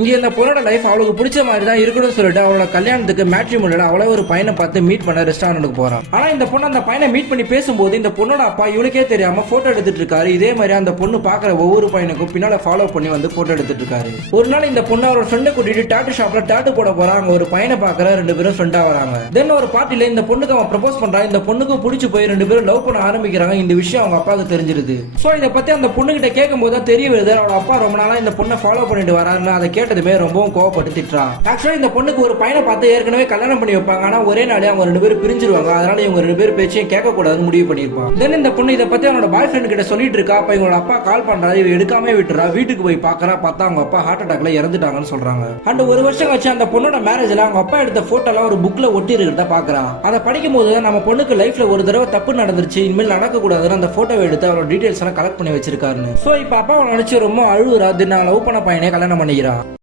இங்க இந்த பொண்ணோட லைஃப் அவளுக்கு பிடிச்ச மாதிரி தான் இருக்கணும்னு சொல்லிட்டு அவளோட கல்யாணத்துக்கு மேட்ரிமோனியில அவளே ஒரு பையனை பார்த்து மீட் பண்ண ரெஸ்டாரண்ட்டுக்கு போறான். ஆனா இந்த பொண்ணு அந்த பையனை மீட் பண்ணி பேசும்போது இந்த பொண்ணோட அப்பா இவளுக்கே தெரியாம போட்டோ எடுத்துட்டு இருக்காரு. இதே மாதிரி அந்த பொண்ணு பாக்குற ஒவ்வொரு பையனுக்கும் பின்னால ஃபாலோ பண்ணி வந்து போட்டோ எடுத்துட்டு இருக்காரு. ஒரு நாள் இந்த பொண்ணு அவரோட ஃப்ரெண்டை கூட்டிட்டு டாட்டூ ஷாப்ல டாட்டூ போட போறாங்க. ஒரு பையனை பாக்குற ரெண்டு பேரும் ஃப்ரெண்டா வராங்க. தென் ஒரு பார்ட்டில இந்த பொண்ணுக்கு அவன் ப்ரப்போஸ் பண்றான். இந்த பொண்ணுக்கு பிடிச்சு போய் ரெண்டு பேரும் லவ் பண்ண ஆரம்பிக்கிறாங்க. இந்த விஷயம் அவங்க அப்பாவுக்கு தெரிஞ்சிருது. சோ இதை பத்தி அந்த பொண்ணு கிட்ட கேட்கும் போது தான் தெரிய வருது அவளோட அப்பா ரொம்ப நாளா இந்த பொண்ணை ஃபாலோ பண்ணிட்டு வராருன்னு. அதை கேட்டதுமே ரொம்பவும் கோவப்பட்டு திட்டுறான். ஆக்சுவலா இந்த பொண்ணுக்கு ஒரு பையனை பார்த்து ஏற்கனவே கல்யாணம் பண்ணி வைப்பாங்க. ஆனா ஒரே நாளே அவங்க ரெண்டு பேரும் பிரிஞ்சிருவாங்க. அதனால இவங்க ரெண்டு பேரும் பேச்சையும் கேட்க கூடாதுன்னு முடிவு பண்ணிருப்பான். தென் இந்த பொண்ணு இதை பத்தி அவனோட பாய் ஃப்ரெண்ட் கிட்ட சொல்லிட்டு இருக்கா. அப்ப இவங்களோட அப்பா கால் பண்றாரு. இவ எடுக்காம விட்டுறா. வீட்டுக்கு போய் பாக்குறா. பார்த்தா அவங்க அப்பா ஹார்ட் அட்டாக்ல இறந்துட்டாங்கன்னு சொல்றாங்க. அண்ட் ஒரு வருஷம் கழிச்சு அந்த பொண்ணோட மேரேஜ்ல அவங்க அப்பா எடுத்த போட்டோ எல்லாம் ஒரு புக்ல ஒட்டி இருக்கிறத பாக்குறா. அதை படிக்கும் போது நம்ம பொண்ணுக்கு லைஃப்ல ஒரு தடவை தப்பு நடந்துருச்சு, இனிமேல் நடக்க கூடாதுன்னு அந்த போட்டோவை எடுத்து அவரோட டீடைல்ஸ் எல்லாம் கலெக்ட் பண்ணி வச்சிருக்காருன்னு. சோ இப்ப அப்பா அவளை நினைச்சு ரொம்ப அழுகுறா. தின் லவ் பண்ண பையனே கல்யாணம் பண்ணிக்கிறா.